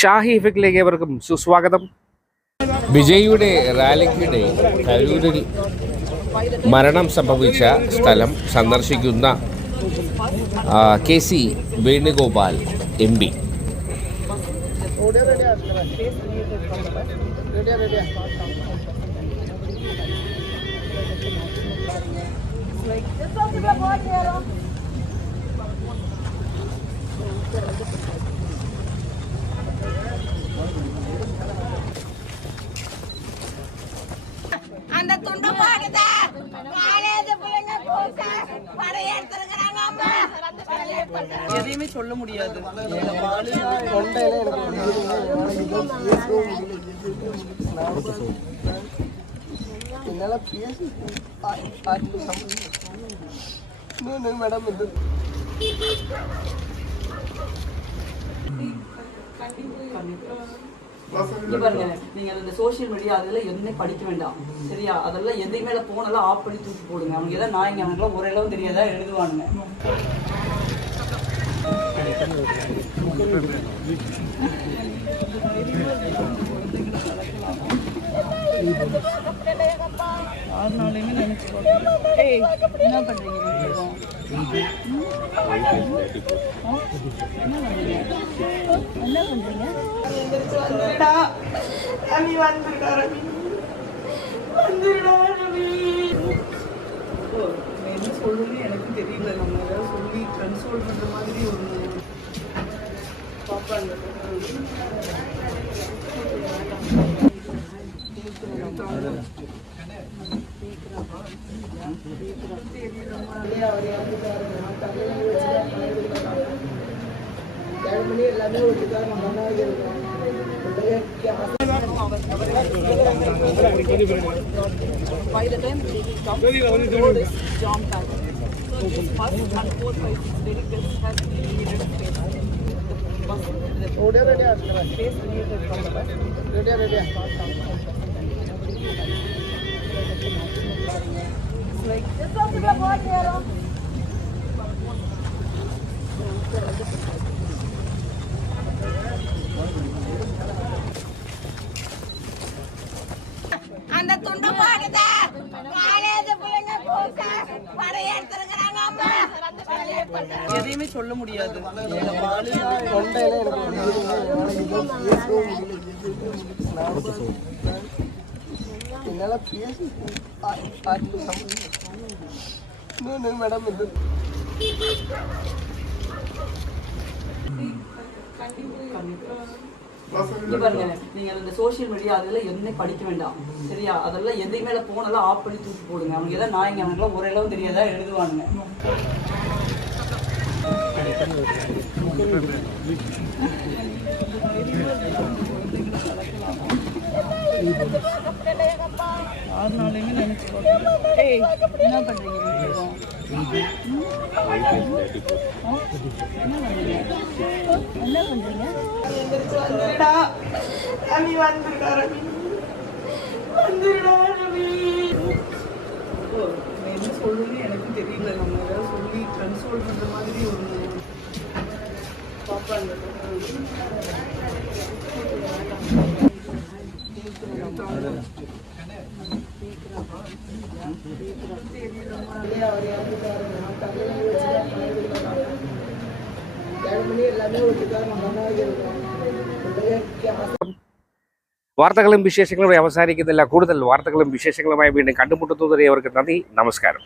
ഷാഹി ഇഫക്റ്റിലേക്ക് ഏവർക്കും സുസ്വാഗതം. വിജയിയുടെ റാലിക്കിടെ കരൂരിൽ മരണം സംഭവിച്ച സ്ഥലം സന്ദർശിക്കുന്ന KC വേണുഗോപാൽ MP. அந்த துண்டு போடுதா காலேஜ் பிள்ளைங்க கூட்ட படைய எடுத்துக்கறாங்க. எதையுமே சொல்ல முடியாது. மேடம் பாருங்க, நீங்க இந்த சோசியல் மீடியா அதெல்லாம் எதுவுமே படிக்க வேண்டாம், சரியா? அதெல்லாம் எதையுமே போனெல்லாம் ஆஃப் பண்ணி தூக்கி போடுங்க. அவங்க ஏதாவது நாய்ங்க அவங்களாம் ஓரளவு தெரியாதா எழுதுவானுங்க. யாருனாலையுமே நினைச்சு என்ன பண்றீங்க? என்ன சொல்லுன்னு எனக்கு தெரியல. நம்ம ஏதாவது சொல்லி கன்சோல் பண்ற மாதிரி ஒரு பாப்பாங்க. By the time we come, the road is jam-packed. So this bus and 4, 5, 6 vehicles have limited space. The bus, the space limited from the bus. It's like this is the board here. அந்த துண்டு போடுதா college பிள்ளைங்க கூட்ட படைய எடுத்துக்கறாங்க. எதையுமே சொல்ல முடியாது. Madam பாருங்க, நீங்க இந்த சோசியல் மீடியா அதெல்லாம் எதுவுமே படிக்க வேண்டாம், சரியா? அதெல்லாம் எதையுமே போனெல்லாம் ஆஃப் பண்ணி தூக்கி போடுங்க. அவங்க ஏதாவது நாய்ங்க அவங்களாம் ஓரளவு தெரியாதா எழுதுவானுங்க. யாருனாலையுமே நினைச்சு என்ன பண்றீங்க? என்ன பண்றீங்க? என்ன சொல்லுன்னு எனக்கு தெரியல. நம்ம ஏதாவது சொல்லி கன்சோல் பண்ற மாதிரி ஒரு பாப்பாங்க. വാർത്തകളും വിശേഷങ്ങളും അവസാനിക്കുന്നില്ല. കൂടുതൽ വാർത്തകളും വിശേഷങ്ങളുമായി വീണ്ടും കണ്ടുമുട്ടുന്നതുവരെ അവർക്ക് നന്ദി, നമസ്കാരം.